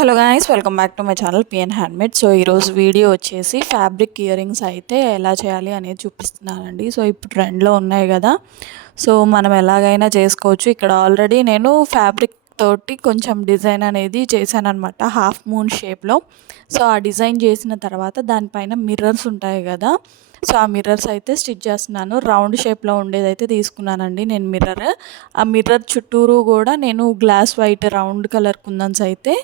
Hello guys, welcome back to my channel PN handmade. So ఈరోజు video వచ్చేసి fabric ear rings అయితే ఎలా చేయాలి అనేది చూపిస్తున్నానండి. సో ఇప్పుడు ట్రెండ్లో ఉన్నాయి కదా, సో మనం ఎలాగైనా చేసుకోవచ్చు. ఇక్కడ ఆల్రెడీ నేను ఫ్యాబ్రిక్ తోటి కొంచెం డిజైన్ అనేది చేశానమాట, హాఫ్ మూన్ షేప్లో. సో ఆ డిజైన్ చేసిన తర్వాత దానిపైన మిర్రర్స్ ఉంటాయి కదా, సో ఆ మిర్రర్స్ అయితే స్టిచ్ చేస్తున్నాను. రౌండ్ షేప్లో ఉండేదైతే తీసుకున్నానండి నేను మిర్రర్. ఆ మిర్రర్ చుట్టూరు కూడా నేను గ్లాస్ వైట్ రౌండ్ కలర్ కుందన్స్ అయితే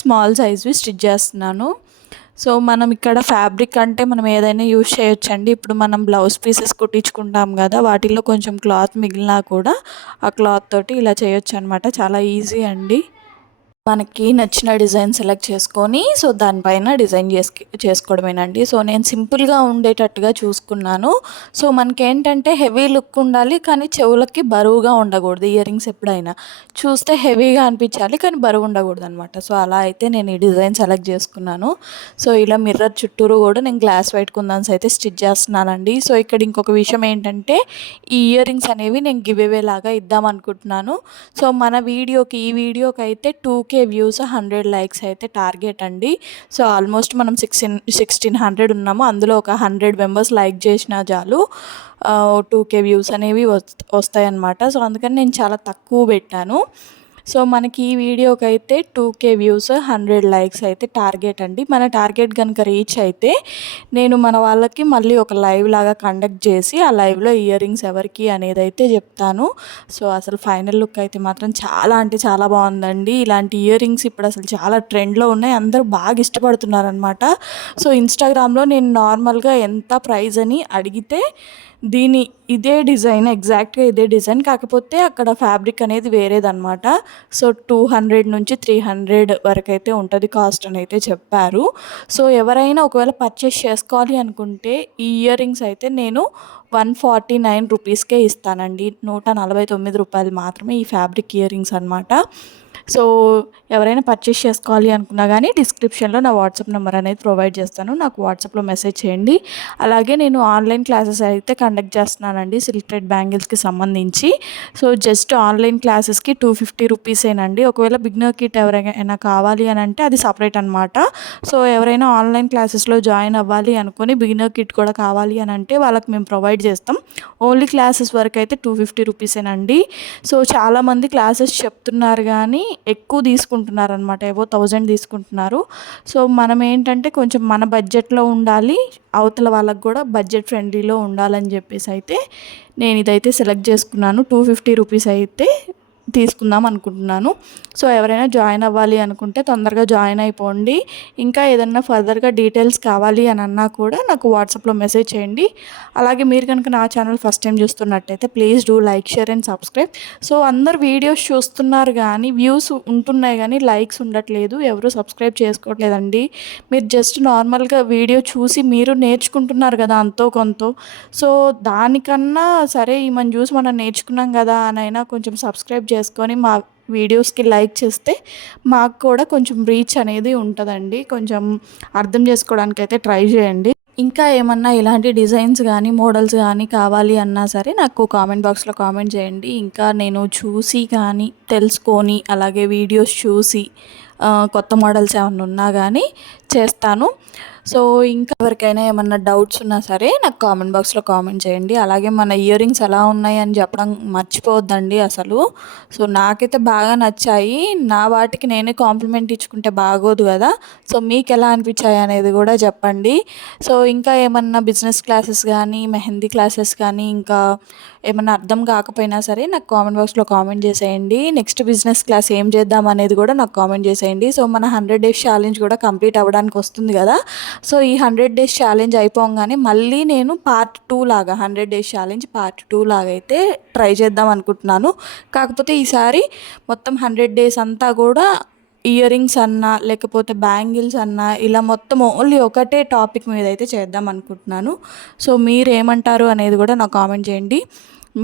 స్మాల్ సైజ్వి స్టిచ్ చేస్తున్నాను. సో మనం ఇక్కడ ఫ్యాబ్రిక్ అంటే మనం ఏదైనా యూజ్ చేయొచ్చండి. ఇప్పుడు మనం బ్లౌజ్ పీసెస్ కుట్టించుకుంటాం కదా, వాటిల్లో కొంచెం క్లాత్ మిగిలినా కూడా ఆ క్లాత్ తోటి ఇలా చేయొచ్చు అనమాట. చాలా ఈజీ అండి. మనకి నచ్చిన డిజైన్ సెలెక్ట్ చేసుకొని సో దానిపైన డిజైన్ చేసుకోవడమేనండి. సో నేను సింపుల్గా ఉండేటట్టుగా చూసుకున్నాను. సో మనకేంటంటే హెవీ లుక్ ఉండాలి, కానీ చెవులకి బరువుగా ఉండకూడదు. ఇయర్ రింగ్స్ ఎప్పుడైనా చూస్తే హెవీగా అనిపించాలి, కానీ బరువు ఉండకూడదు అనమాట. సో అలా అయితే నేను ఈ డిజైన్ సెలెక్ట్ చేసుకున్నాను. సో ఇలా మిర్రర్ చుట్టూరు కూడా నేను గ్లాస్ వైట్ కుందన్స్ అయితే స్టిచ్ చేస్తున్నానండి. సో ఇక్కడ ఇంకొక విషయం ఏంటంటే, ఈ ఇయర్ రింగ్స్ అనేవి నేను గివ్ అవే లాగా ఇద్దాం అనుకుంటున్నాను. సో మన ఈ వీడియోకి అయితే 2K వ్యూస్, 100 లైక్స్ అయితే టార్గెట్ అండి. సో ఆల్మోస్ట్ మనం 1600 ఉన్నాము. అందులో ఒక 100 మెంబర్స్ లైక్ చేసినా చాలు 2K వ్యూస్ అనేవి వస్తాయన్నమాట. సో అందుకని నేను చాలా తక్కువ పెట్టాను. సో మనకి ఈ వీడియోకి అయితే 2K వ్యూస్, 100 లైక్స్ అయితే టార్గెట్ అండి. మన టార్గెట్ కనుక రీచ్ అయితే నేను మన వాళ్ళకి మళ్ళీ ఒక లైవ్ లాగా కండక్ట్ చేసి ఆ లైవ్లో ఇయర్ రింగ్స్ ఎవరికి అనేది అయితే చెప్తాను. సో అసలు ఫైనల్ లుక్ అయితే మాత్రం చాలా అంటే చాలా బాగుందండి. ఇలాంటి ఇయర్ రింగ్స్ ఇప్పుడు అసలు చాలా ట్రెండ్లో ఉన్నాయి, అందరూ బాగా ఇష్టపడుతున్నారనమాట. సో ఇన్స్టాగ్రామ్లో నేను నార్మల్గా ఎంత ప్రైస్ అని అడిగితే ఇదే డిజైన్, ఎగ్జాక్ట్గా ఇదే డిజైన్, కాకపోతే అక్కడ ఫ్యాబ్రిక్ అనేది వేరేదన్నమాట. సో 200 నుంచి 300 వరకు అయితే ఉంటుంది కాస్ట్ అని అయితే చెప్పారు. సో ఎవరైనా ఒకవేళ పర్చేస్ చేసుకోవాలి అనుకుంటే ఈ ఇయర్ రింగ్స్ అయితే నేను 149 రూపీస్కే ఇస్తానండి. 149 రూపాయలు మాత్రమే ఈ ఫ్యాబ్రిక్ ఇయర్ రింగ్స్ అనమాట. సో ఎవరైనా పర్చేస్ చేసుకోవాలి అనుకున్నా కానీ డిస్క్రిప్షన్లో నా వాట్సాప్ నెంబర్ అనేది ప్రొవైడ్ చేస్తాను, నాకు వాట్సాప్లో మెసేజ్ చేయండి. అలాగే నేను ఆన్లైన్ క్లాసెస్ అయితే కండక్ట్ చేస్తున్నానండి సిల్క్ థ్రెడ్ బ్యాంగిల్స్కి సంబంధించి. సో జస్ట్ ఆన్లైన్ క్లాసెస్కి 250 రూపీసేనండి. ఒకవేళ బిగినర్ కిట్ ఎవరైనా కావాలి అని అంటే అది సపరేట్ అనమాట. సో ఎవరైనా ఆన్లైన్ క్లాసెస్లో జాయిన్ అవ్వాలి అనుకొని బిగినర్ కిట్ కూడా కావాలి అని అంటే వాళ్ళకి మేము ప్రొవైడ్ చేస్తాం. ఓన్లీ క్లాసెస్ వరకు అయితే 250 రూపీసేనండి. సో చాలామంది క్లాసెస్ చెప్తున్నారు కానీ ఎక్కువ తీసుకుంటున్నారు అనమాట, ఏవో 1000 తీసుకుంటున్నారు. సో మనం ఏంటంటే కొంచెం మన బడ్జెట్లో ఉండాలి, అవతల వాళ్ళకు కూడా బడ్జెట్ ఫ్రెండ్లీలో ఉండాలని చెప్పేసి అయితే నేను ఇదైతే సెలెక్ట్ చేసుకున్నాను. 250 రూపీస్ అయితే తీసుకుందాం అనుకుంటున్నాను. సో ఎవరైనా జాయిన్ అవ్వాలి అనుకుంటే తొందరగా జాయిన్ అయిపోండి. ఇంకా ఏదన్నా ఫర్దర్గా డీటెయిల్స్ కావాలి అని అన్నా కూడా నాకు వాట్సాప్లో మెసేజ్ చేయండి. అలాగే మీరు కనుక నా ఛానల్ ఫస్ట్ టైం చూస్తున్నట్టయితే please do like, share and subscribe. So అందరు వీడియోస్ చూస్తున్నారు కానీ వ్యూస్ ఉంటున్నాయి కానీ లైక్స్ ఉండట్లేదు, ఎవరు సబ్స్క్రైబ్ చేసుకోవట్లేదండి. మీరు జస్ట్ నార్మల్గా వీడియో చూసి మీరు నేర్చుకుంటున్నారు కదా అంతో కొంత. సో దానికన్నా సరే ఈమెను చూసి మనం నేర్చుకున్నాం కదా అని అయినా కొంచెం సబ్స్క్రైబ్ చేసుకొని మా వీడియోస్కి లైక్ చేస్తే మాకు కూడా కొంచెం రీచ్ అనేది ఉంటుందండి. కొంచెం అర్థం చేసుకోవడానికి అయితే ట్రై చేయండి. ఇంకా ఏమన్నా ఇలాంటి డిజైన్స్ కానీ మోడల్స్ కానీ కావాలి అన్నా సరే నాకు కామెంట్ బాక్స్లో కామెంట్ చేయండి. ఇంకా నేను చూసి కానీ తెలుసుకొని అలాగే వీడియోస్ చూసి కొత్త మోడల్స్ ఏమన్నా ఉన్నా కానీ చేస్తాను. సో ఇంకా ఎవరికైనా ఏమన్నా డౌట్స్ ఉన్నా సరే నాకు కామెంట్ బాక్స్లో కామెంట్ చేయండి. అలాగే మన ఇయర్ రింగ్స్ ఎలా ఉన్నాయి అని చెప్పడం మర్చిపోవద్దండి అసలు. సో నాకైతే బాగా నచ్చాయి, నా వాటికి నేనే కాంప్లిమెంట్ ఇచ్చుకుంటే బాగోదు కదా. సో మీకు ఎలా అనిపించాయి అనేది కూడా చెప్పండి. సో ఇంకా ఏమన్నా బిజినెస్ క్లాసెస్ కానీ మెహందీ క్లాసెస్ కానీ ఇంకా ఏమన్నా అర్థం కాకపోయినా సరే నాకు కామెంట్ బాక్స్లో కామెంట్ చేసేయండి. నెక్స్ట్ బిజినెస్ క్లాస్ ఏం చేద్దాం అనేది కూడా నాకు కామెంట్ చేసేయండి. సో మన 100 డేస్ ఛాలెంజ్ కూడా కంప్లీట్ అవ్వడానికి వస్తుంది కదా. సో ఈ 100 డేస్ ఛాలెంజ్ అయిపోగానే మళ్ళీ నేను పార్ట్ 2 లాగా 100 డేస్ ఛాలెంజ్ పార్ట్ 2 లాగా అయితే ట్రై చేద్దాం అనుకుంటున్నాను. కాకపోతే ఈసారి మొత్తం 100 డేస్ అంతా కూడా ఇయర్ రింగ్స్ అన్నా లేకపోతే బ్యాంగిల్స్ అన్నా ఇలా మొత్తం ఓన్లీ ఒకటే టాపిక్ మీద అయితే చేద్దాం అనుకుంటున్నాను. సో మీరు ఏమంటారు అనేది కూడా నాకు కామెంట్ చేయండి.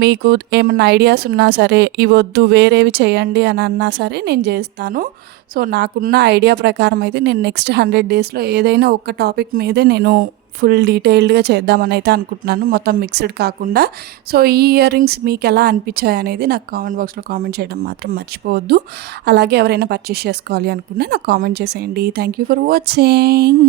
మీకు ఏమన్నా ఐడియాస్ ఉన్నా సరే ఇవి వద్దు వేరేవి చేయండి అని అన్నా సరే నేను చేస్తాను. సో నాకున్న ఐడియా ప్రకారం అయితే నేను నెక్స్ట్ 100 డేస్లో ఏదైనా ఒక టాపిక్ మీదే నేను ఫుల్ డీటెయిల్డ్గా చేద్దామని అయితే అనుకుంటున్నాను, మొత్తం మిక్స్డ్ కాకుండా. సో ఈ ఇయర్ రింగ్స్ మీకు ఎలా అనిపించాయి అనేది నాకు కామెంట్ బాక్స్లో కామెంట్ చేయడం మాత్రం మర్చిపోవద్దు. అలాగే ఎవరైనా పర్చేస్ చేసుకోవాలి అనుకున్నా నాకు కామెంట్ చేసేయండి. Thank you for watching.